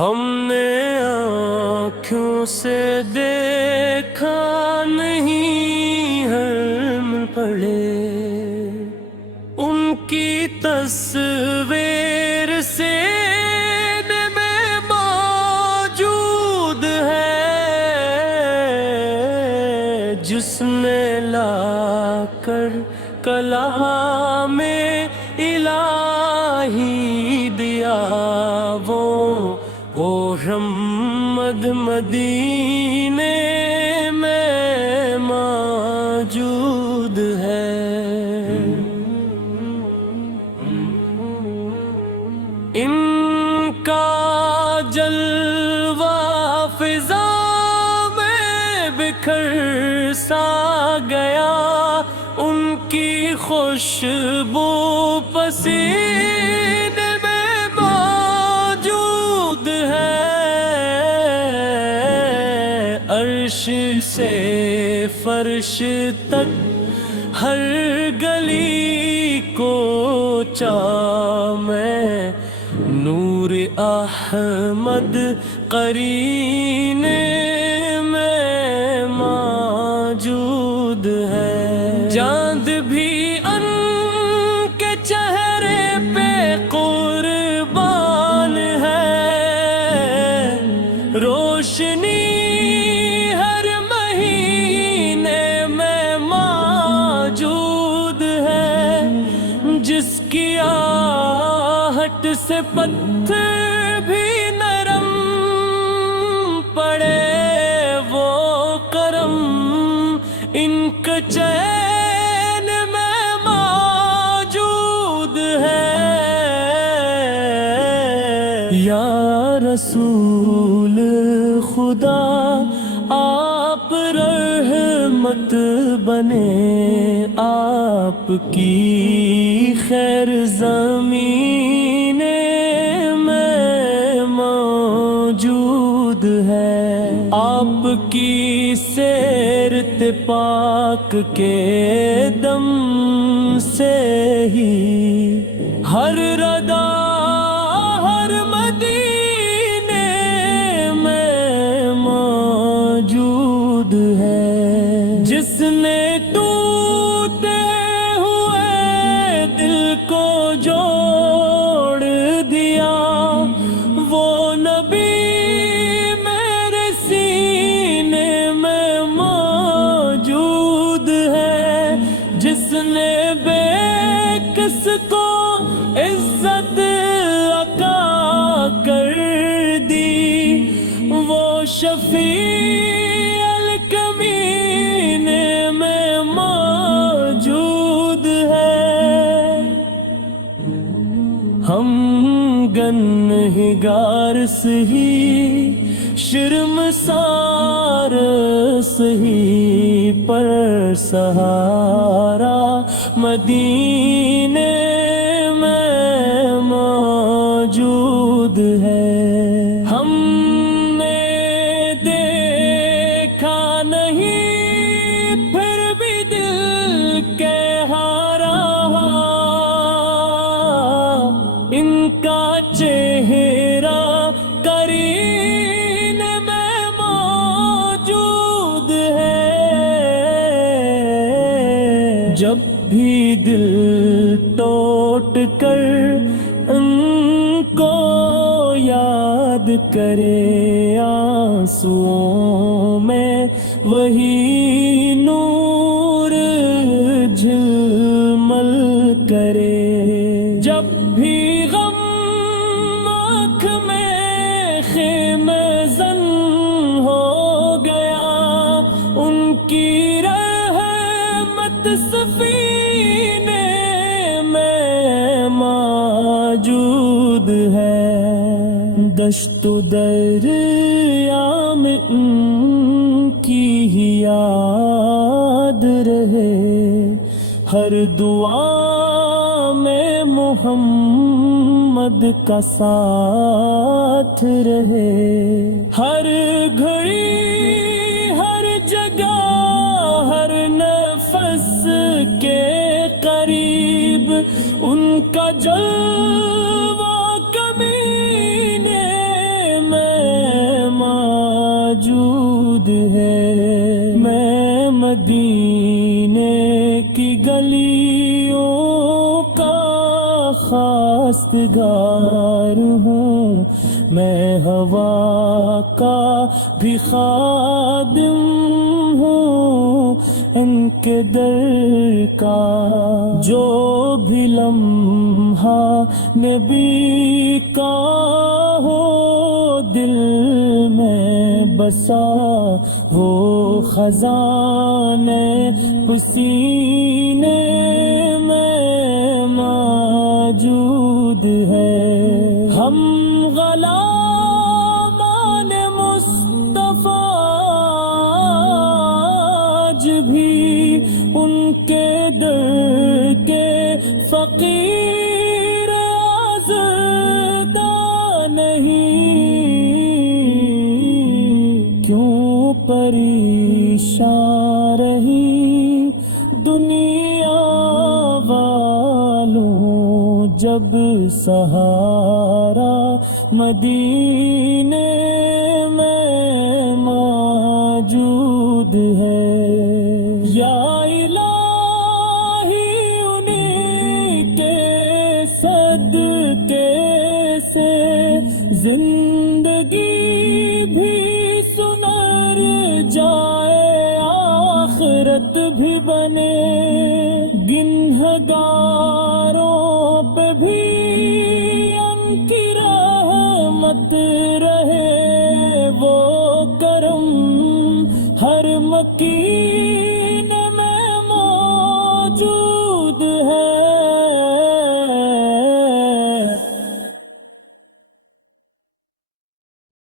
ہم نے آنکھوں سے دیکھا نہیں، حرم پڑے ان کی تصویر سینے میں موجود ہے، جس نے لا کر کلام الہی دیا، وہ محمد مدینے میں موجود ہے۔ ان کا جلوہ فضا میں بکھر سا گیا، ان کی خوشبو پسینے میں موجود ہے، عرش سے فرش تک ہر گلی کوچہ میں نور احمد قرینے میں موجود ہے۔ چاند بھی ان کے چہرے پہ قربان ہے، روشنی ہر مہینے میں موجود ہے، جس کی آہٹ سے پتھر بھی نرم پڑے، وہ کرم ان کے چین میں موجود ہے۔ یا رسول خدا آپ رحمت بنے، آپ کی خیر زمین میں موجود ہے، آپ کی سیرت پاک کے دم سے ہی ہر ردا ہر مدینے میں موجود ہے، جس نے ٹوٹے ہوئے دل کو جوڑ دیا، وہ نبی میرے سینے میں موجود ہے، جس نے بے کس کو عزت عطا کر دی، وہ شفیع الکمینے میں موجود ہے۔ ہم گنہگار سہی شرمسار سہی، پر سہارا مدینے میں موجود ہے۔ ہم نے دیکھا نہیں پھر بھی دل کہہ رہا، ان کا چہرہ قرینے میں موجود ہے، جب بھی دل ٹوٹ کر ان کو یاد کرے، آنسوؤں میں وہی نور جھلمل کرے، جب بھی غم آنکھ میں خیمہ زن ہو گیا، ان کی رحمت سفینے میں موجود ہے، دشت و دریا میں ان کی ہی یاد رہے، ہر دعا میں محمد کا ساتھ رہے، ہر گھڑی ہر جگہ ہر نفس کے قریب ان کا جلوہ کمینے میں خواستگار ہوں، میں ہوا کا بھی خادم ہوں، ان کے در کا جو بھی لمحہ نبی کا ہو دل میں بسا، وہ خزانے سینے میں موجود ہے۔ ہم غلامان مصطفیٰ آج بھی ان کے در کے فقیر آزردہ نہیں، کیوں پریشان رہی دنیا والوں جب سہارا مدینے میں موجود ہے۔ یا الہی انہیں کے صدقے سے زندگی بھی سنر جائے، آخرت بھی بنے، گنہگاروں پہ بھی ان کی رحمت رہے،